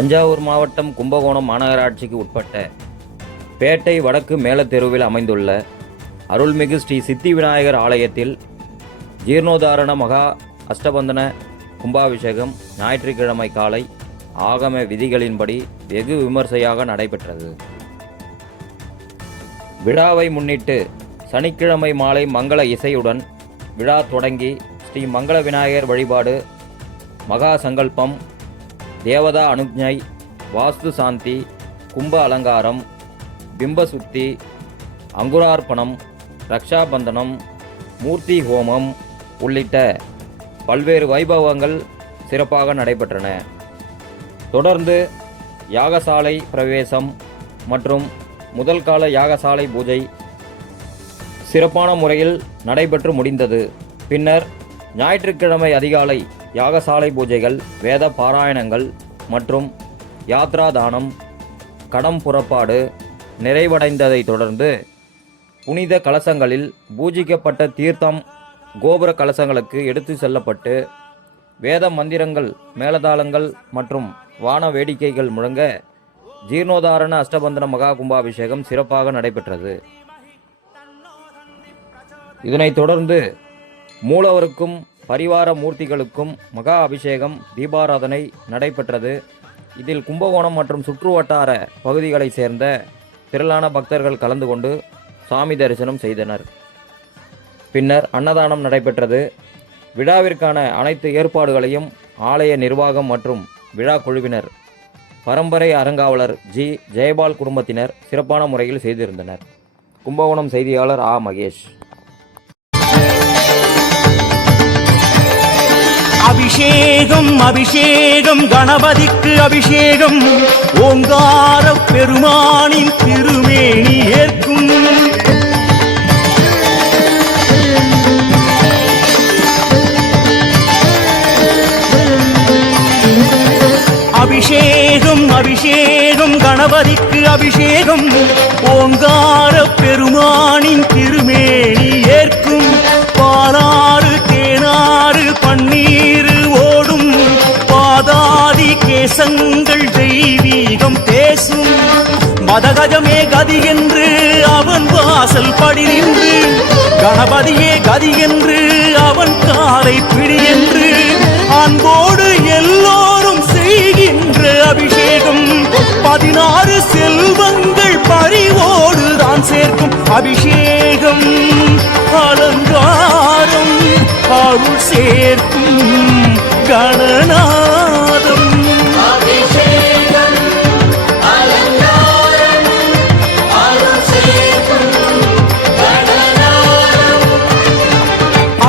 தஞ்சாவூர் மாவட்டம் கும்பகோணம் மாநகராட்சிக்கு உட்பட்ட பேட்டை வடக்கு மேலத்தெருவில் அமைந்துள்ள அருள்மிகு ஸ்ரீ சித்தி விநாயகர் ஆலயத்தில் ஜீர்ணோதாரண மகா அஷ்டபந்தன கும்பாபிஷேகம் ஞாயிற்றுக்கிழமை காலை ஆகம விதிகளின்படி வெகு விமர்சையாக நடைபெற்றது. விழாவை முன்னிட்டு சனிக்கிழமை மாலை மங்கள இசையுடன் விழா தொடங்கி ஸ்ரீ மங்கள விநாயகர் வழிபாடு, மகா சங்கல்பம், தேவதா அனுஜ்ஞை, வாஸ்து சாந்தி, கும்ப அலங்காரம், பிம்பசுத்தி, அங்குரார்ப்பணம், ரக்ஷாபந்தனம், மூர்த்தி ஹோமம் உள்ளிட்ட பல்வேறு வைபவங்கள் சிறப்பாக நடைபெற்றன. தொடர்ந்து யாகசாலை பிரவேசம் மற்றும் முதல் கால யாகசாலை பூஜை சிறப்பான முறையில் நடைபெற்று முடிந்தது. பின்னர் ஞாயிற்றுக்கிழமை அதிகாலை யாகசாலை பூஜைகள், வேத பாராயணங்கள் மற்றும் யாத்ரா தானம், கடம் புறப்பாடு நிறைவடைந்ததை தொடர்ந்து புனித கலசங்களில் பூஜிக்கப்பட்ட தீர்த்தம் கோபுர கலசங்களுக்கு எடுத்து செல்லப்பட்டு வேத மந்திரங்கள், மேலதாளங்கள் மற்றும் வான வேடிக்கைகள் முழங்க ஜீர்ணோதாரண அஷ்டபந்தன மகா கும்பாபிஷேகம் சிறப்பாக நடைபெற்றது. இதனைத் தொடர்ந்து மூலவருக்கும் பரிவார மூர்த்திகளுக்கும் மகா அபிஷேகம், தீபாராதனை நடைபெற்றது. இதில் கும்பகோணம் மற்றும் சுற்றுவட்டார பகுதிகளைச் சேர்ந்த திரளான பக்தர்கள் கலந்து கொண்டு சாமி தரிசனம் செய்தனர். பின்னர் அன்னதானம் நடைபெற்றது. விழாவிற்கான அனைத்து ஏற்பாடுகளையும் ஆலய நிர்வாகம் மற்றும் விழா குழுவினர், பரம்பரை அறங்காவலர் ஜி ஜெயபால் குடும்பத்தினர் சிறப்பான முறையில் செய்திருந்தனர். கும்பகோணம் செய்தியாளர் ஆ. மகேஷ். அபிஷேகம் அபிஷேகம் கணபதிக்கு அபிஷேகம், ஓங்கார பெருமானின் திருமேனி ஏற்கும். அபிஷேகம் அபிஷேகம் கணபதிக்கு அபிஷேகம், ஓங்கார பெருமானின் திருமேனி ஏற்கும். பாலாறு தேனாறு பன்னீர் ஓடும், பாதாதி கேசங்கள் தெய்வீகம் பேசும். மதகஜமே கதி என்று அவன் வாசல் படி நின்று, கணபதியே கதி என்று அவன் காலை பிடி என்று, அன்போடு எல்லோரும் செய்கின்ற அபிஷேகம். 16 செல்வங்கள் பறிவோடு தான் சேர்க்கும் அபிஷேகம். அலங்காரம் அருள் சேர்க்கும் கணநாதம்.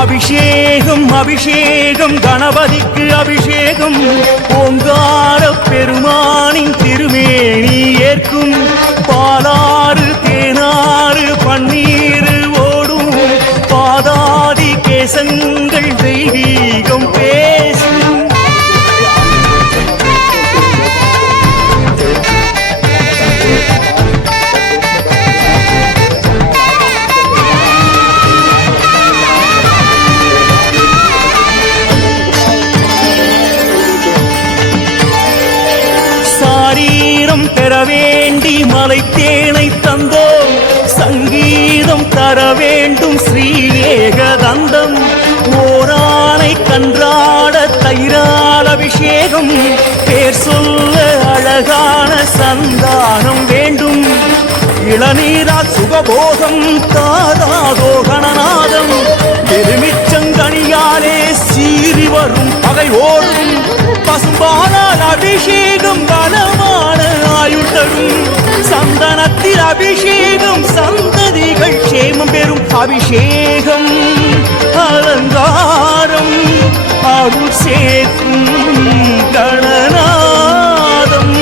அபிஷேகம் அபிஷேகம் கணபதிக்கு அபிஷேகம், ஓங்கார பெருமானின் திருமேனி ஏற்கும். பாலாறு தேனாறு பன்னீர் ஓடும், பாதாதி கேசங்கள் தெய்வீகம் பேசும். சாரீரம் பெற வேண்டி மலை தேனை தந்தோ, சங்கீதம் தர வேண்டும் ஸ்ரீ ஏகதந்தம். ஓரானை கன்றாட தயிரால் அபிஷேகம், பேர் சொல்ல அழகான சந்தானம் வேண்டும். இளநீரால் சுகபோகம் தாராதோ கணநாதம், திருமிச்சங்கனியாலே சீறி வரும் பகை ஓடும். பசும்பாலால் அபிஷேகம் பலமான ஆயுள் தரும், சந்தனத்தில் அபிஷேகம் சந்ததிகள் சேமம் பெறும். அபிஷேகம் அலங்காரம் அருள் சேர்க்கும் கணநாதம்.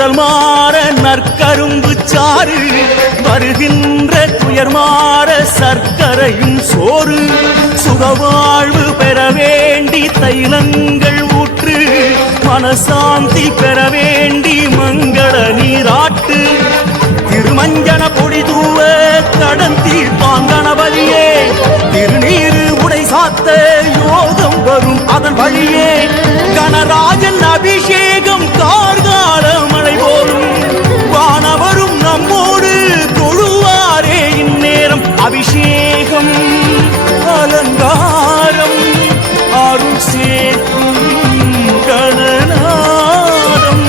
உடல் மாற நற்கரும்பு சாறு வருகின்ற துயர் மாற சர்க்கரையும் சோறு சுகவாழ்வு பெற வேண்டி தைலங்கள் ஊற்று மனசாந்தி பெற வேண்டி மங்கள நீராட்டு திருமஞ்சன பொடி தூவ கடன் தீர்ப்பான் கணபதியே திருநீரு உடை சாத்த யோகம் வரும் அதன் வழியே கனராஜன் அபிஷேகம் கார்கால மழை போலும் வானவரும் நம்மோடு தொழுவாரே இந்நேரம் அபிஷேகம் அலங்காரம் அருள் சேர்க்கும் கணநாதம்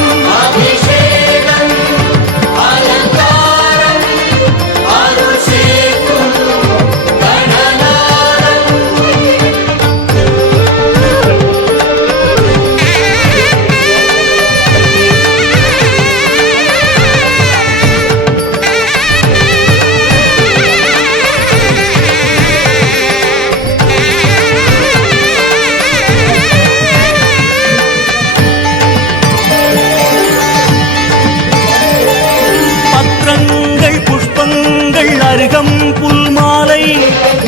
அருகம் புல் மாலை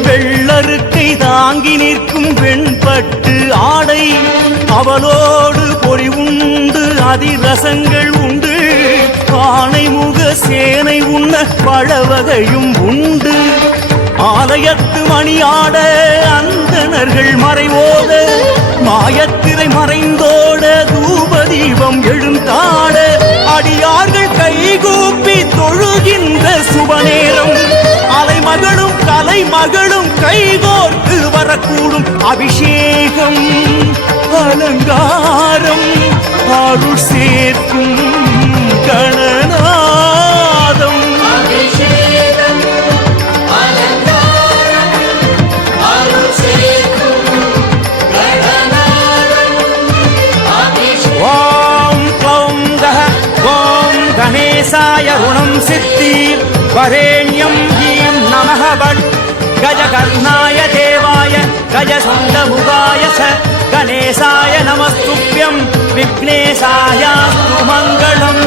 வெள்ளருக்கை தாங்கி நிற்கும் வெண்பட்டு ஆடை அவளோடு பொறி உண்டு அதிரசங்கள் உண்டு ஆனை முக சேனை உண்ண பழவகையும் உண்டு ஆலயத்து மணியாட அந்தணர்கள் மறைவோட மாயத்திரை மறைந்தோட தூபதீபம் எழுந்தாட அடியார்கள் கைகூப்பி தொழுகின்ற சுபநேரம் அலைமகளும் கலைமகளும் கைகோர்த்து வரக்கூடும் அபிஷேகம் அலங்காரம் அருள் சேர்க்கும் கணநாதம் गणेशाय ऋणं सिद्धि वरेण्यं ह्रीं नमः वट् गजकर्णाय देवाय गजसुन्दमुगाय च गणेशाय नमस्तुभ्यं विघ्नेशायास्तु मङ्गलम्।